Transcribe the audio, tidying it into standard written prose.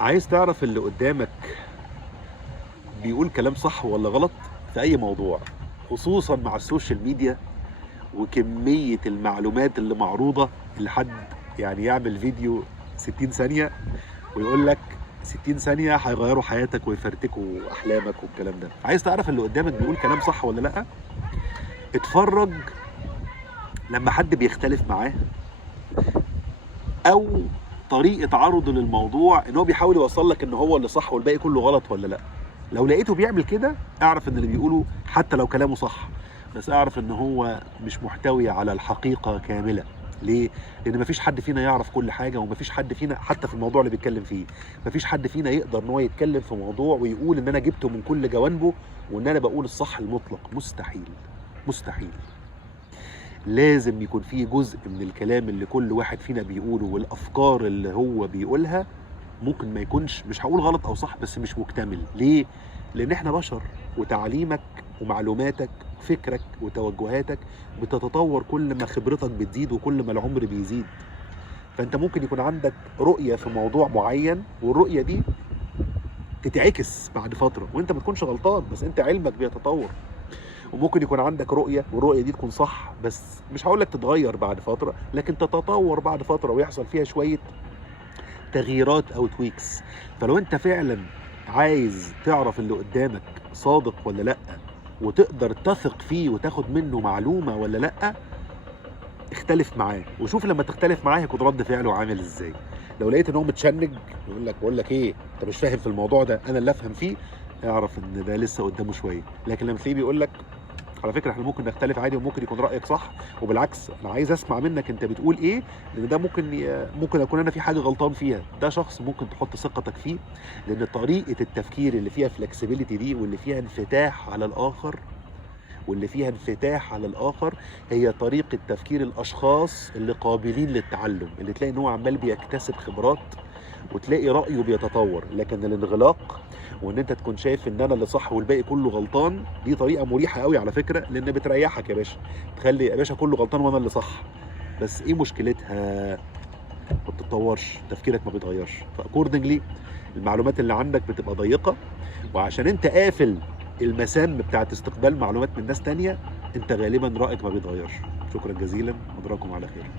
عايز تعرف اللي قدامك بيقول كلام صح ولا غلط في أي موضوع، خصوصا مع السوشيال ميديا وكمية المعلومات اللي معروضة لحد يعني يعمل فيديو 60 ثانية ويقول لك 60 ثانية هيغيروا حياتك ويفرتكوا أحلامك والكلام ده. عايز تعرف اللي قدامك بيقول كلام صح ولا لأ؟ اتفرج لما حد بيختلف معاه، أو طريقة عرضه للموضوع إن هو بيحاول يوصل لك إن هو اللي صح والباقي كله غلط ولا لأ. لو لقيته بيعمل كده اعرف ان اللي بيقوله حتى لو كلامه صح، بس اعرف ان هو مش محتوي على الحقيقة كاملة. ليه؟ لان مفيش حد فينا يعرف كل حاجة، ومفيش حد فينا حتى في الموضوع اللي بيتكلم فيه مفيش حد فينا يقدر ان هو يتكلم في موضوع ويقول ان انا جبته من كل جوانبه وان انا بقول الصح المطلق. مستحيل، مستحيل. لازم يكون فيه جزء من الكلام اللي كل واحد فينا بيقوله والافكار اللي هو بيقولها ممكن ما يكونش، مش هقول غلط او صح، بس مش مكتمل. ليه؟ لان احنا بشر، وتعليمك ومعلوماتك فكرك وتوجهاتك بتتطور كل ما خبرتك بتزيد وكل ما العمر بيزيد. فانت ممكن يكون عندك رؤية في موضوع معين، والرؤية دي تتعكس بعد فترة وانت ما تكونش غلطان، بس انت علمك بيتطور. وممكن يكون عندك رؤية والرؤية دي تكون صح، بس مش هقول لك تتغير بعد فترة، لكن تتطور بعد فترة ويحصل فيها شوية تغييرات او تويكس. فلو انت فعلا عايز تعرف اللي قدامك صادق ولا لا، وتقدر تثق فيه وتاخد منه معلومة ولا لا، اختلف معاه وشوف لما تختلف معاه هيكون رد فعله عامل ازاي. لو لقيت ان هو متشنج يقول لك بقول لك ايه، انت مش فاهم في الموضوع ده، انا اللي افهم فيه، اعرف ان ده لسه قدامه شويه. لكن لما تلاقيه بيقول لك على فكره احنا ممكن نختلف عادي وممكن يكون رايك صح، وبالعكس انا عايز اسمع منك انت بتقول ايه، لان ده ممكن اكون انا في حاجه غلطان فيها، ده شخص ممكن تحط ثقتك فيه. لان طريقه التفكير اللي فيها فلكسبيليتي دي، واللي فيها انفتاح على الاخر، هي طريقه تفكير الاشخاص اللي قابلين للتعلم، اللي تلاقي ان هو عمال بيكتسب خبرات وتلاقي رايه بيتطور. لكن الانغلاق وان انت تكون شايف ان انا اللي صح والباقي كله غلطان، دي طريقه مريحه قوي على فكره، لان بتريحك يا باشا، تخلي يا باشا كله غلطان وانا اللي صح. بس ايه مشكلتها؟ ما بتتطورش، تفكيرك ما بيتغيرش، فاكوردنجلي المعلومات اللي عندك بتبقى ضيقه. وعشان انت قافل المسام بتاعت استقبال معلومات من ناس تانية، انت غالبا رايك ما بيتغيرش. شكرا جزيلا، ادراكم على خير.